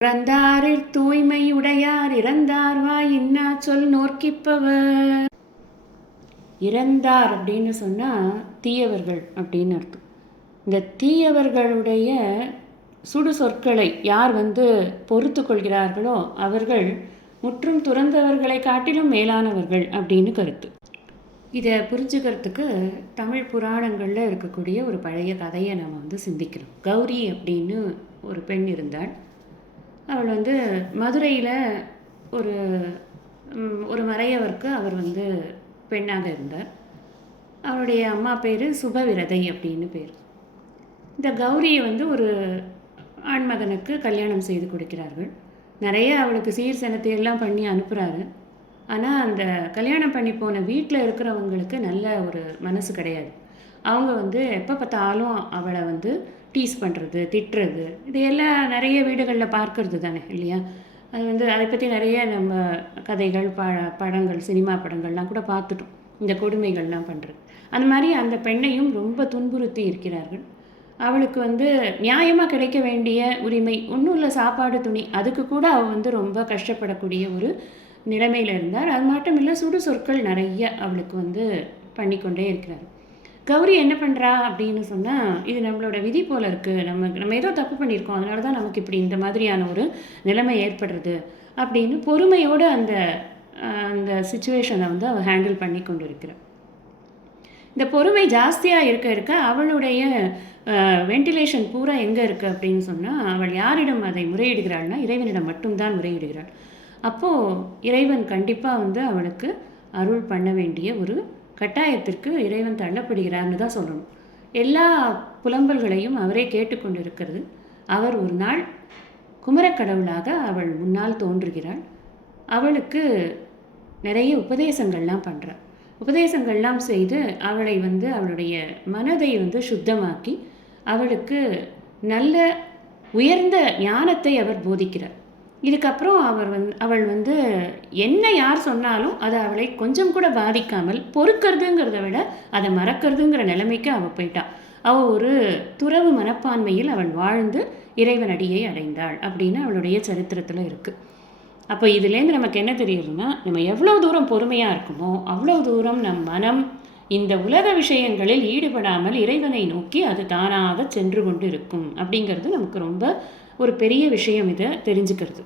இறந்தாரிற் தூய்மை உடையார் இறந்தார்வாய் இன்னா சொல் நோர்க்கிப்பவர். இறந்தார் அப்படின்னு சொன்னால் தீயவர்கள் அப்படின்னு அர்த்தம். இந்த தீயவர்களுடைய சுடு சொற்களை யார் பொறுத்து கொள்கிறார்களோ அவர்கள் முற்றும் துறந்தவர்களை காட்டிலும் மேலானவர்கள் அப்படின்னு கருத்து. இதை புரிஞ்சுக்கிறதுக்கு தமிழ் புராணங்களில் இருக்கக்கூடிய ஒரு பழைய கதையை நம்ம சிந்திக்கிறோம். கௌரி அப்படின்னு ஒரு பெண் இருந்தாள். அவள் மதுரையில் ஒரு ஒரு மறையவருக்கு அவர் பெண்ணாக இருந்தார். அவருடைய அம்மா பேர் சுபவிரதை அப்படின்னு பேர். இந்த கௌரியை ஒரு ஆண்மகனுக்கு கல்யாணம் செய்து கொடுக்கிறார்கள். நிறைய அவளுக்கு சீர் செனத்தை எல்லாம் பண்ணி அனுப்புகிறாரு. ஆனால் அந்த கல்யாணம் பண்ணி போன வீட்டில் இருக்கிறவங்களுக்கு நல்ல ஒரு மனசு கிடையாது. அவங்க எப்போ பார்த்தாலும் அவளை டீஸ் பண்ணுறது, திட்டுறது, இதையெல்லாம் நிறைய வீடுகளில் பார்க்கறது தானே இல்லையா? அது அதை பற்றி நிறைய நம்ம கதைகள், படங்கள், சினிமா படங்கள்லாம் கூட பார்த்துட்டோம். இந்த கொடுமைகள்லாம் பண்ணுறது. அந்த மாதிரி அந்த பெண்ணையும் ரொம்ப துன்புறுத்தி இருக்கிறார்கள். அவளுக்கு நியாயமாக கிடைக்க வேண்டிய உரிமை ஒன்றும் இல்லை, சாப்பாடு, துணி, அதுக்கு கூட அவள் ரொம்ப கஷ்டப்படக்கூடிய ஒரு நிலைமையில் இருந்தார். அது மட்டும் இல்லை, சுடு சொற்கள் நிறைய அவளுக்கு பண்ணிக்கொண்டே இருக்கிறார். கௌரி என்ன பண்ணுறா அப்படின்னு சொன்னால், இது நம்மளோட விதி போல் இருக்குது, நம்ம ஏதோ தப்பு பண்ணியிருக்கோம், அதனால தான் நமக்கு இப்படி இந்த மாதிரியான ஒரு நிலைமை ஏற்படுறது அப்படின்னு பொறுமையோடு அந்த சுச்சுவேஷனை அவள் ஹேண்டில் பண்ணி கொண்டு இருக்கிறாள். இந்த பொறுமை ஜாஸ்தியாக இருக்க அவளுடைய வென்டிலேஷன் பூரா எங்கே இருக்குது அப்படின்னு சொன்னால், அவள் யாரிடம் அதை முறையிடுகிறாள்னா இறைவனிடம் மட்டும்தான் முறையிடுகிறாள். அப்போது இறைவன் கண்டிப்பாக அவளுக்கு அருள் பண்ண வேண்டிய ஒரு கட்டாயத்திற்கு இறைவன் தள்ளப்படுகிறார்னு தான் சொல்லணும். எல்லா புலம்பல்களையும் அவரே கேட்டுக்கொண்டிருக்கிறது. அவர் ஒரு நாள் குமரக்கடவுளாக அவள் முன்னால் தோன்றுகிறாள். அவளுக்கு நிறைய உபதேசங்கள்லாம் பண்ணுறார். உபதேசங்கள்லாம் செய்து அவளை அவளுடைய மனதை சுத்தமாக்கி அவளுக்கு நல்ல உயர்ந்த ஞானத்தை அவர் போதிக்கிறார். இதுக்கப்புறம் அவள் என்ன யார் சொன்னாலும் அதை அவளை கொஞ்சம் கூட பாதிக்காமல் பொறுக்கிறதுங்கிறத விட அதை மறக்கிறதுங்கிற நிலைமைக்கு அவள் போயிட்டாள். அவள் ஒரு துறவு மனப்பான்மையில் அவள் வாழ்ந்து இறைவனடியை அடைந்தாள் அப்படின்னு அவளுடைய சரித்திரத்தில் இருக்குது. அப்போ இதுலேருந்து நமக்கு என்ன தெரியுதுன்னா, நம்ம எவ்வளோ தூரம் பொறுமையாக இருக்குமோ அவ்வளோ தூரம் நம் மனம் இந்த உலக விஷயங்களில் ஈடுபடாமல் இறைவனை நோக்கி அது தானாக சென்று கொண்டு இருக்கும் அப்படிங்கிறது நமக்கு ரொம்ப ஒரு பெரிய விஷயம். இதை தெரிஞ்சுக்கிறது.